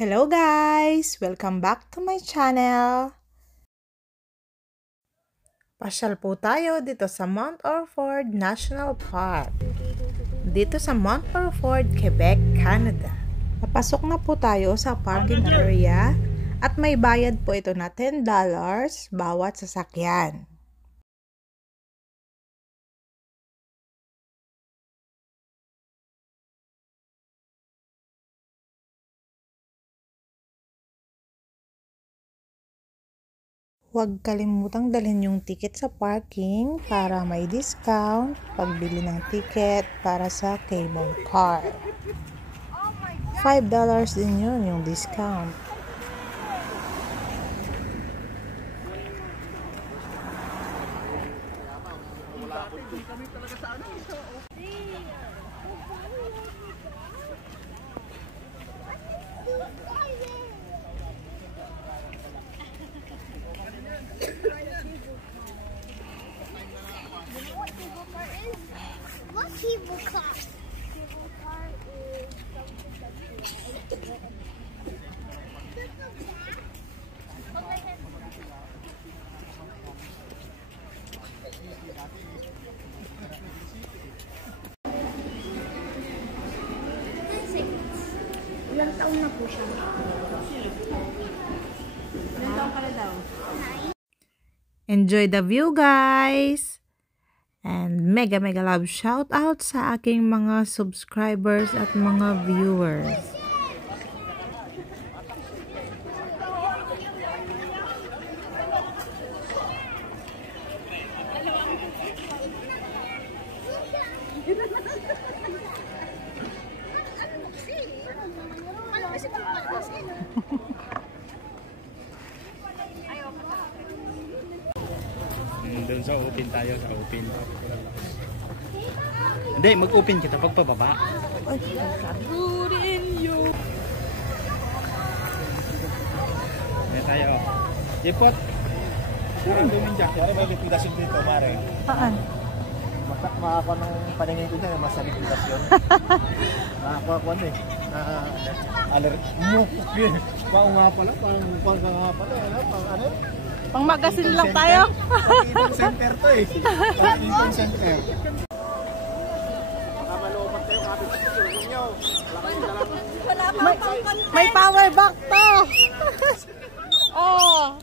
Hello guys! Welcome back to my channel! Pasyal po tayo dito sa Mount Orford National Park. Dito sa Mount Orford, Quebec, Canada. Papasok na po tayo sa parking area at may bayad po ito na $10 bawat sasakyan. Huwag kalimutang dalhin yung ticket sa parking para may discount pagbili ng ticket para sa cable car. $5 din yun yung discount. What cable car? Cable car is something that ilang taon na po siya? Ilang taon ka na daw? Enjoy the view guys! And mega love shout out sa aking mga subscribers at mga viewers. Doon sa open tayo, sa open. Hindi, mag-open kita pag pababa. Good in you. Ayan tayo. Ipot. Parang gawin dyan. Kaya may likidasyon dito, Mare. Saan? Makakuha ng paningin ko dyan, mas likidasyon. Makakuha ko ano eh. Mukuk yun. Parang nga pala, parang nga pala. Ano? Pang magasin lang tayo. Pang center to eh. Pang center. Makamaloobat tayo kapit sa susunod nyo. May power bank to. Oh.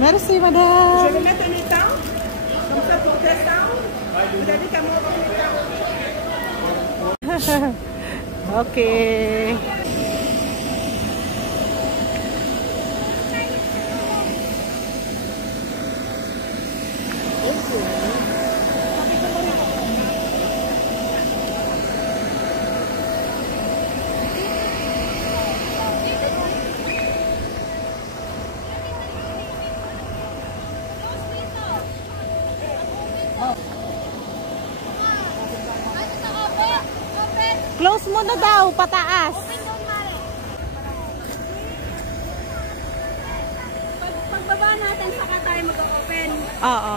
Merci madame. Je vais mettre un étang, comme ça pour descendre. Vous avez qu'à monter l'étang. Okay. Close mo na daw, pataas. Pagbaba natin, saka tayo mag-open. Oo.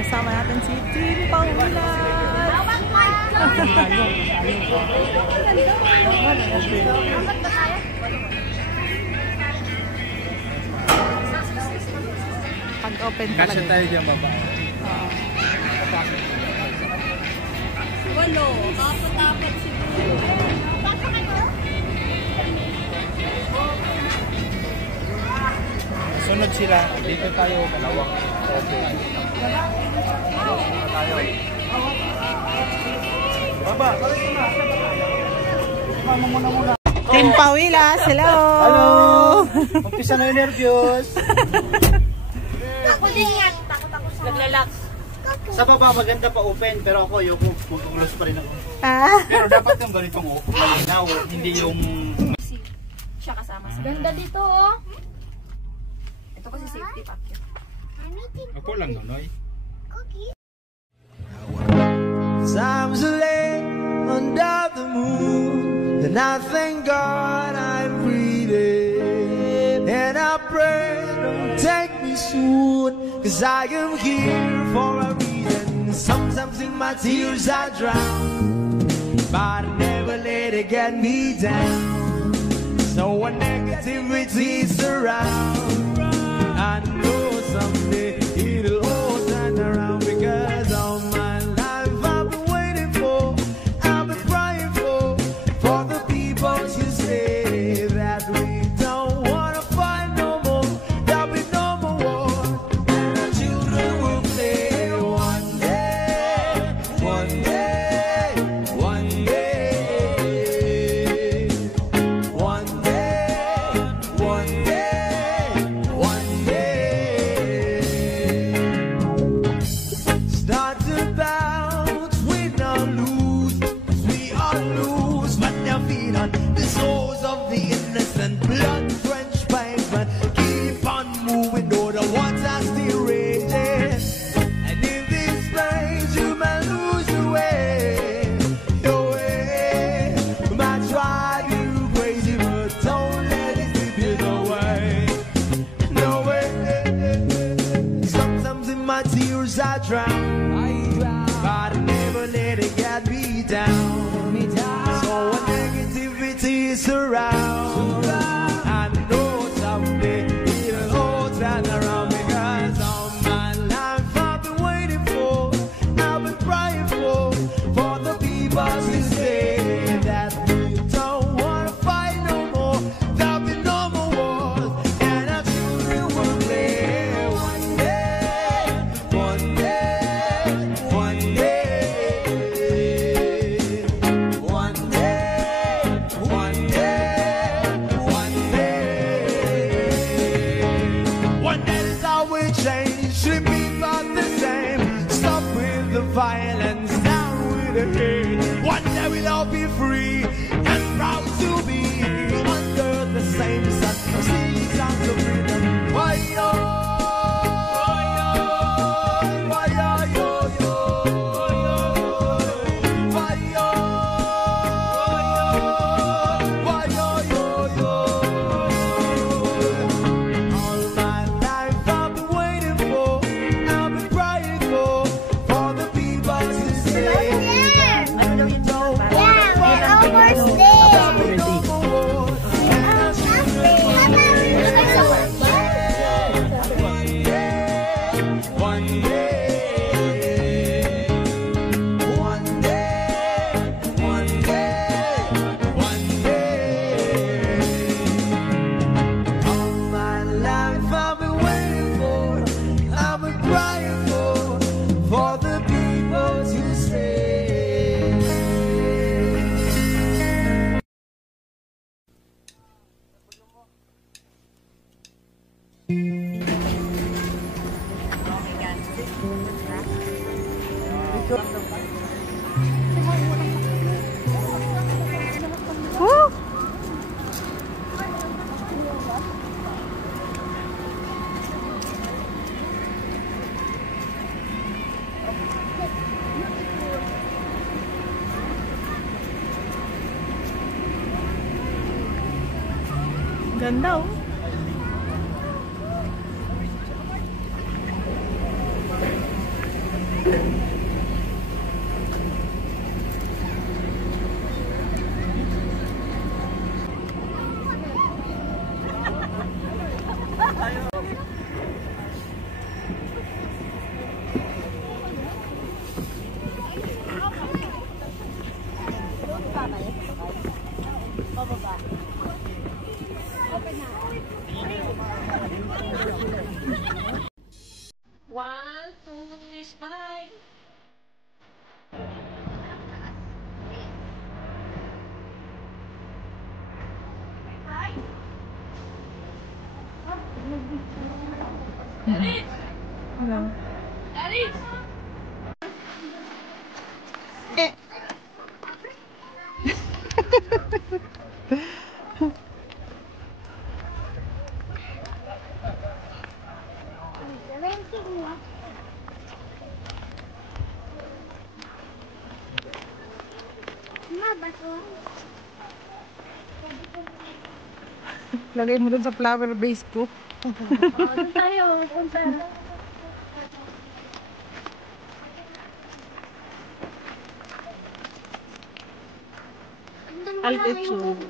Kasama natin si Team Paulan. Pag-open talaga. Kasya tayo dyan baba. Walo, kapatapat siguro. Sunod sila. Dito tayo kalawang. Okay. Tayo. Baba, balik mo na. Mama muna. Team Pawilas, hello! Hello! Umpisa na yung nervyos. Ako din yan. Takot ako sa... Naglalaks. Sa baba maganda pa open, pero ako yung magkukulos pa rin ako. Ah. Pero dapat yung ganitong malinaw, hindi yung... Siya kasama. Ganda dito, oh. Ito kasi safety pack yun. Ako lang, Nonoy. Times are late under the moon, and I thank God I'm breathing. And I pray don't take me soon, 'cause I am here for a reason. Sometimes in my tears I drown, but I never let it get me down. So when negativity surround, I know someday it'll all turn around, because all my life I've been waiting for, I've been crying for the people to say that we don't wanna fight no more, there'll be no more war, and our children will play one day, one day, one day, one day, one day, one day. Start to bounce, win or lose, 'cause we all lose, but their feet on the souls of the innocent, blood-drenched pavement. Keep on moving, though the water's still raging. And in this place, you may lose your way, your way. Might drive you crazy, but don't let it slip you away. No way. Sometimes in my tears I drown, but I never let it get me down. So when negativity surrounds, I know someday it'll all turn around, because all my life I've been waiting for, I've been crying for the people to say that we don't wanna fight no more, there'll be no more wars, and our children will play one day, one day, one day, one day, one day, one day. One day is how we change, should be about the same. Stop with the violence, down with the hate. One day we'll all be free and proud to be under the same sun. Sing songs of freedom. Why yo? Why yo yo yo? Why yo? Why yo yo yo? All my life I've been waiting for, I've been crying for the people to say that we don't wanna fight no more, there'll be no more war, and our children will one day, one day, one day, one day. All my life I've been waiting for, I've been crying for the people to say. Woo! Ganda, oh. One, two, smile. Ano? Alice! Lagay mo dun sa flower base ko. Doon tayo. Punta. Altitude.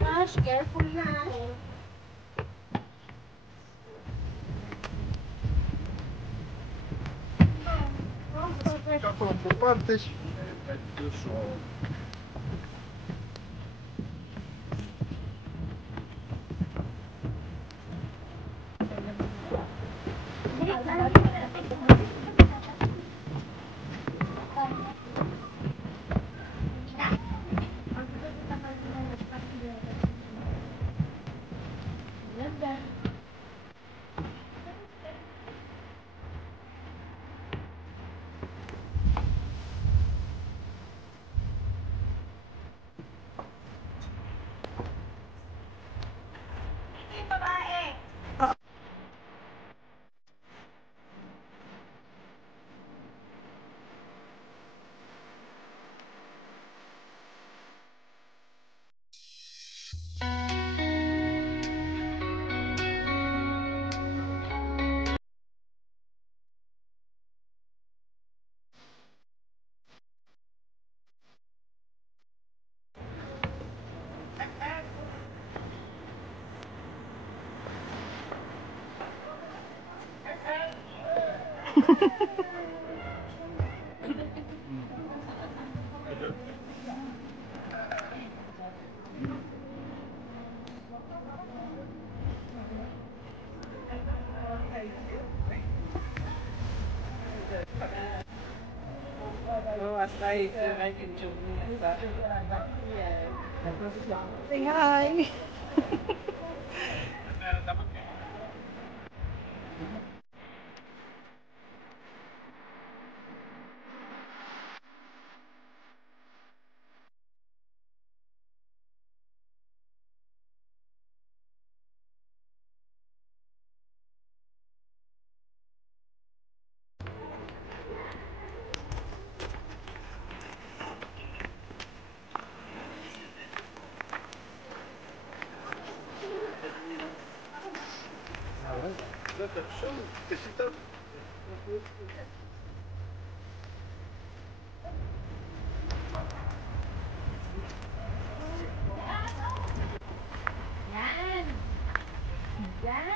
Gosh, careful na. Quanto partes? Say hi.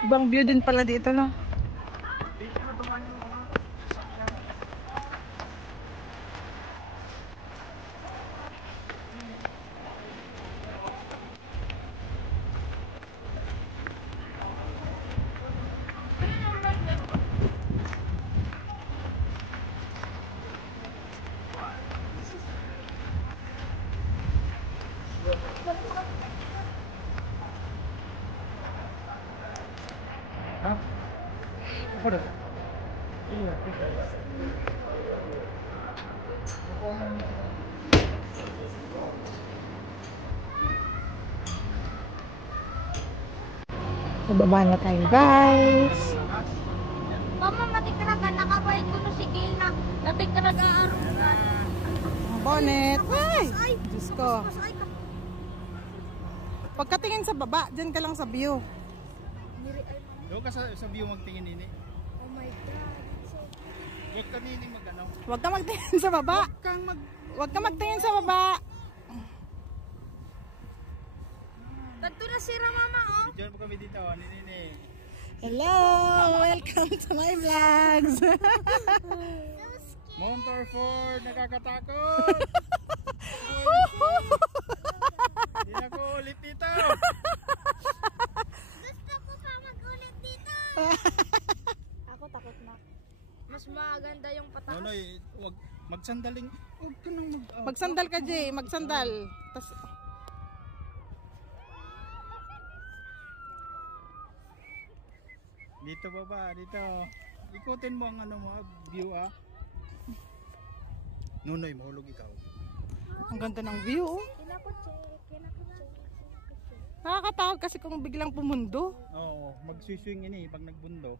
Ibang view din pala dito, no? Bababa na tayo, guys. Mama, matikragan. Nakabayad ko na si Gil na. Natikragan. Bonnet. Ay! Diyos ko. Pagkatingin sa baba, dyan ka lang sa view. Doon ka sa view magtingin ini. Oh my God. Huwag ka nini magano. Huwag ka magtingin sa baba. Huwag ka magtingin sa baba. Tanto na sira, Mama, oh. Diyan po kami dito, nini. Hello! Welcome to my vlogs! Mount Orford, nakakatakot! Hindi na ko ulit dito! Gusto ko pa mag-ulit dito. Ako takot na. Mas maganda yung pataas. Nonoy, wag magsandaling. Huwag ka nang Magsandal ka, Jay. Magsandal. Tas, Dito baba, dito. Ikutin mo ang ano mo, view ah. Nunoy, mahulog ikaw. Ang ganda ng view. Oh. Nakakatakot kasi kung biglang pumundo. Oo, mag-swing ini pag nagbundo.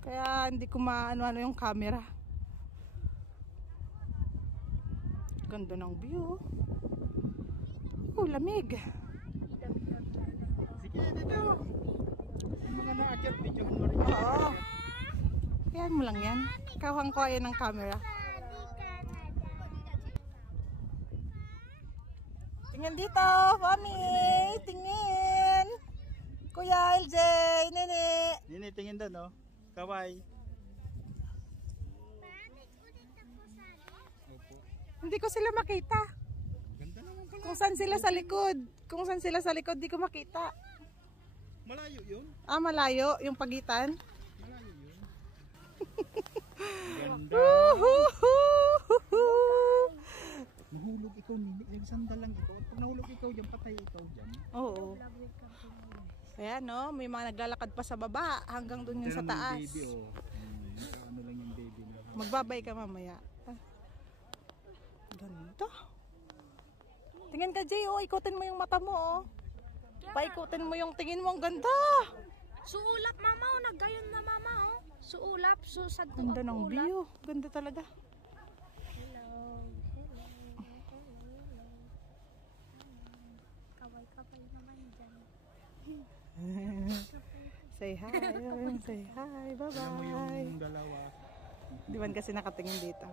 Kaya hindi ko maano-ano yung camera. Ganda ng view. Oh, lamig. Sige, dito. Yung mga naakyat, videohan mo rin. Oo. Yan mo lang yan. Kawang ko yan ng camera. Tingin dito, Mami. Tingin. Kuya LJ, Nene. Nini, tingin doon, oh. Kaway. Opo. Hindi ko sila makita. Ganda naman pala. Kung saan sila sa likod. Kung saan sila sa likod, di ko makita. Malayo yun. Ah, malayo yung pagitan. Malayo yun. Ganda. Nahulog ikaw, Nini. Yung sandal lang ikaw. Pag nahulog ikaw dyan, patay ikaw dyan. Oo. Ayan, no? May mga naglalakad pa sa baba hanggang dun yung sa taas. Baby, oh. Ano lang yung baby niya. Magbabay ka mamaya. Ah. Ganda. Tingin ka, Jay. Oh, ikutin mo yung mata mo, oh. Paikutin mo yung tingin mo. Ang ganda. Suulap, mama. Oh, naggayon na, mama. Oh. Suulap. Susad ko Ganda ang ng ulap. view. Ganda talaga. Kaway-kaway naman dyan. Say hi. Say hi. Alam mo Bye-bye. yung dalawa. Di man kasi nakatingin dito.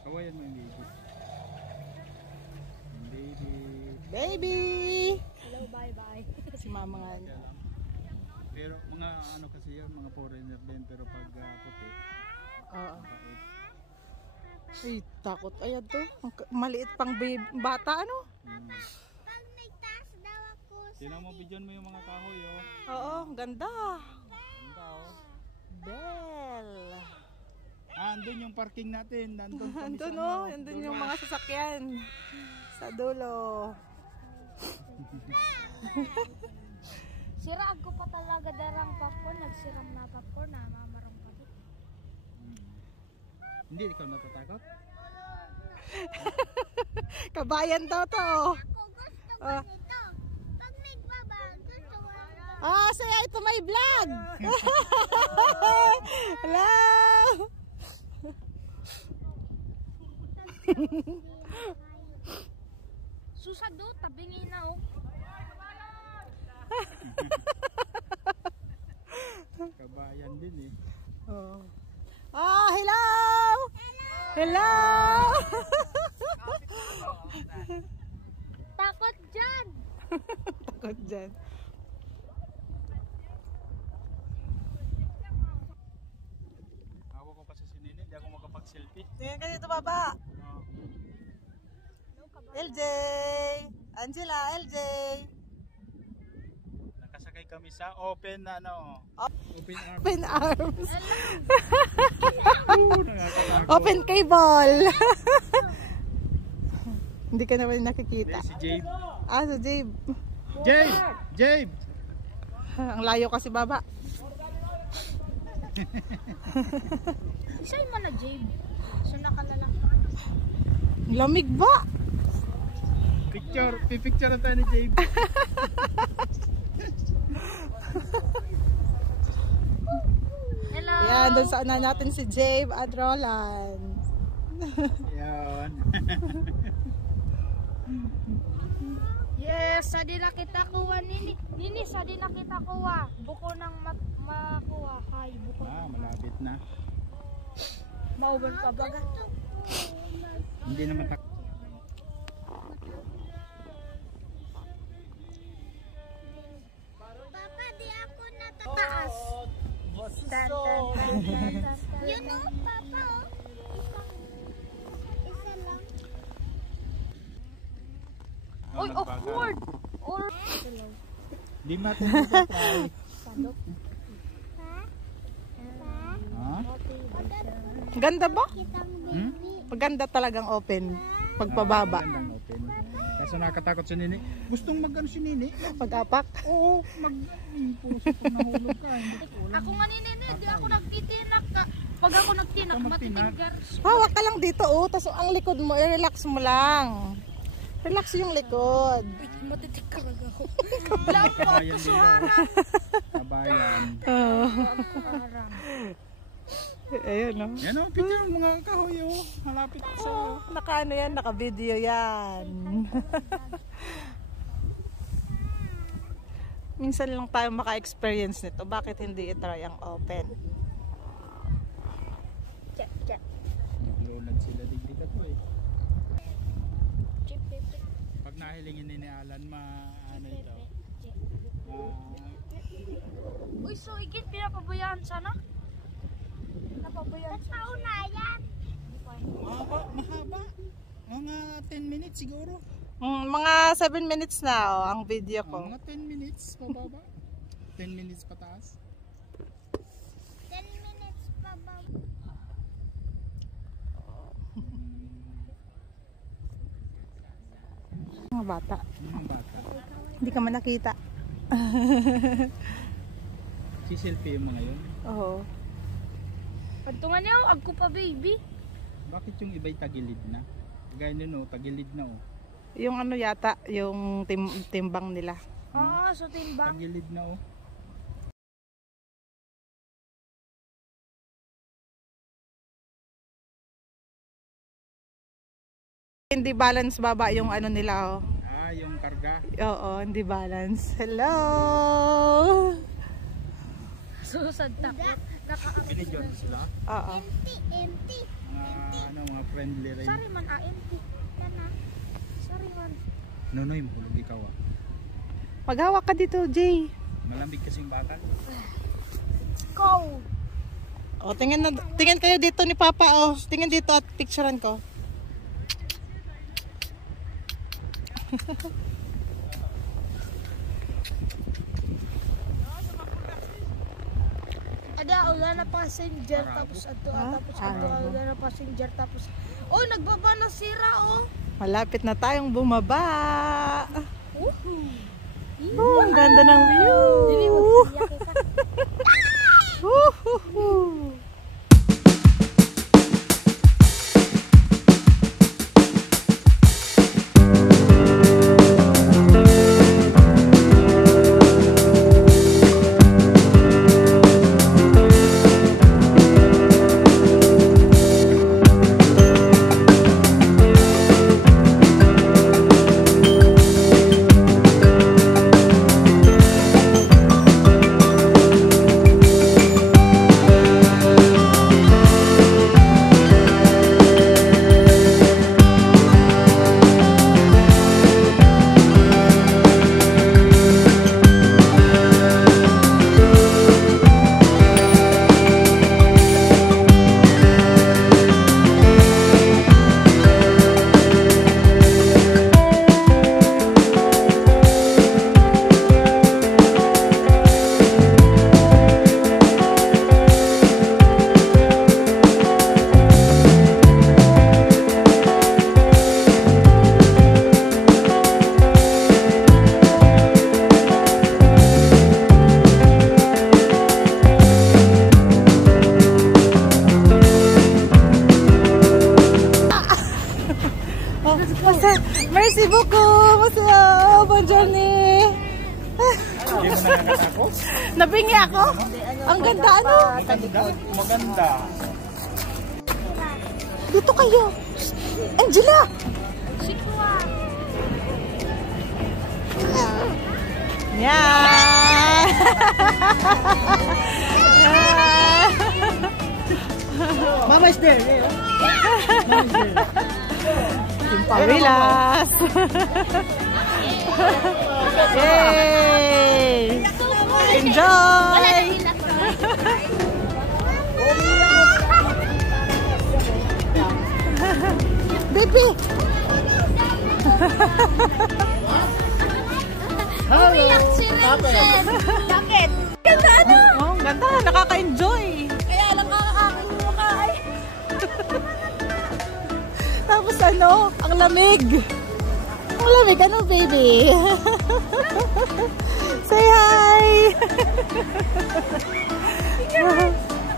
Kawayan mo yung baby. Yung baby. Baby! Hello, bye-bye. Si mama nga. Pero mga ano kasi yun, mga foreigner din. Pero pag puti, Oo. bait. Ay, takot. Ayan to. Maliit pang bata, ano? Pag may taas daw ako Tinan mo, bidyon mo yung mga kahoy, oh. Oo, ganda. Ganda, oh. Bell. Ah, andun yung parking natin. Nandun kami Andun, sa oh. ano, Andun dulo. yung mga sasakyan. Sa dulo. Siraan ko pa talaga darang popcorn. Nagsiram na popcorn na mamarong pa. Hindi, ikaw natatakot? Kabayan daw to. Ako gusto ko Ah. nito. Pag nagbaba, gusto ko. Ah, say hi to my vlog. Hello. Susado, tabingin na oh. Kabayan din, eh. Oh. Ah, hello. Hello. Takot dyan. Takot dyan. Hawa ko pa sa sinini, hindi ako makapag-selfie. Tingnan ka dito, baba. Oh. LJ. Angela, LJ. Nakasakay kami sa open na ano. Open arm. Open arms. Nakakatakot. Open cable. Hindi ka naman nakikita. Si Jabe. Ah, so Jabe. Jabe! Jabe! Ang layo kasi baba. Isa'y mo na, Jabe. So nakalalak. Lamig ba? Picture tayo ni Jabe. Hello. Yan, doon sa una natin si Jabe at Roland. Yan. Yes, sa di na kita kuha nini. Nini, sa di na kita kuha. Buko nang makuha. Hay, buko. Malapit na. Mauban ka baga. Hindi naman Papa, di ako natataas. Dan. Yun o, Papa o. Isa lang. Oy, awkward. Or... Di natin ito try. Padok. Ha? Ganda ba? Kitang Hmm? Maganda talagang open. Pagpababa. Magandang open. Kaso nakatakot si Nini. Gustong mag-ano si Nini? Pag-apak. Oo, mag-impulso kung nahulog ka. Ako nga ni Nene, di ako nagtitinak ka. Pag ako nagtinak, matitiggar. Hawak ka lang dito, oh. Tapos ang likod mo, i-relax mo lang. Relax yung likod. Matitiggar ako. Lang po ako suharang. Kabayan. Ayun, no? Yan o, picture ng mga kahoy o. Malapit sa... Naka-ano yan, naka-video yan. Minsan lang tayo maka-experience nito. Bakit hindi i-try ang open? Check, check. Naglunad sila digdig ako eh. Chip, chip, chip. Pag nahilingin ni Alan, ano ito? Uy, so higit pinapabayaan sana? Napabayaan sana. Taon na yan. Mahaba. Mga 10 minutes siguro. Mga 7 minutes na, oh, ang video ko. Mga 10 minutes pababa. 10 minutes pataas. 10 minutes pa ba? Mga bata. Mga bata. Hindi ka man nakita. Si-selfie yung mga yun. Oo. Pantungan niyo, agko pa baby. Bakit yung iba'y tagilid na? Gaya nyo, tagilid na oh. Yung ano yata, yung timbang nila. Ah, so timbang. Tagilid na oh. Hindi balance baba yung ano nila, oh. Ah, yung karga. Oo, hindi balance. Hello! Susad takot. Binidyo sila. Oo. Empty. Mga friendly rin. Sorry man, empty. Kana. Sorry man. Nonoy, mahulog ikaw ah. Maghawak ka dito, Jay. Malamig kasing bakal. Go! O, tingin kayo dito ni Papa, oh. Tingin dito at picturean ko. Ada, wala na passenger tapos ato, tapos ato, wala na passenger tapos. Oh, nagbaba na sira oh. Malapit na tayong bumaba. Ang ganda ng view. Woohoo! Merci beaucoup, monsieur. Bon journey. Hindi mo nangangat ako? Nabingi ako? Ang ganda, ano? Maganda. Dito kayo. Angela! Sikwa. Yan! Mama is there. Pawilas! Yay! Enjoy! Baby! Umiyak si Renzen. Bakit? Ganda ano? Oh, ganda. Nakaka-enjoy. Kaya lang kakakakuha eh. Tapos ano, ang lamig. Ang lamig. Ano, baby? Say hi!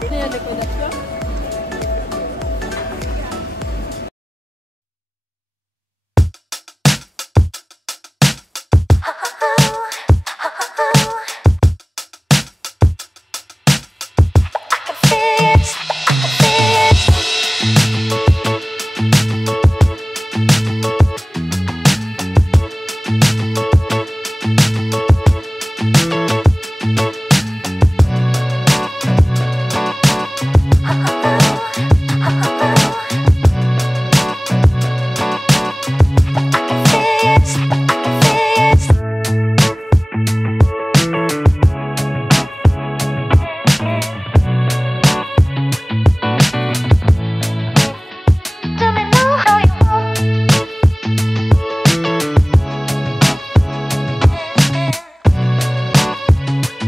Kaya likod at siya.